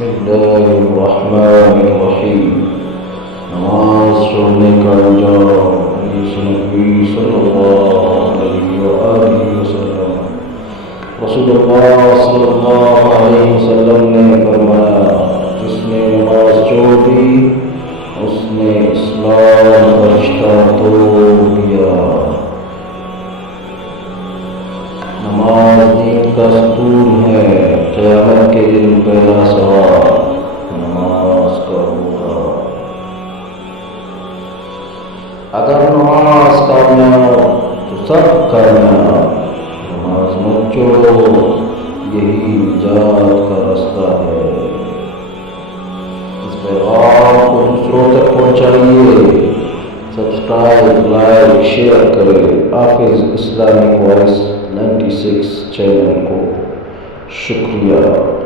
بسم اللہ الرحمن الرحیم۔ نماز پڑھنے کا انجام حدیث نبی صلی اللہ علیہ وآلہ وسلم۔ رسول اللہ صلی اللہ علیہ وسلم نے فرمایا، جس نے نماز چھوڑ دی اس نے اسلام کا رشتہ توڑ دیا۔ نماز دین کا ستون ہے، قیامت کے دن پہلا سوال نماز کا ہوگا۔ اگر نماز کامیاب تو سب کامیاب۔ نماز مت چھوڑو، یہی نجات کا رستہ ہے۔ اس پیغام کو دوسروں تک پہنچائیے۔ سبسکرائب، لائک، شیئر کریں حافظ اسلامک وائس 96 چینل کو۔ شکریہ۔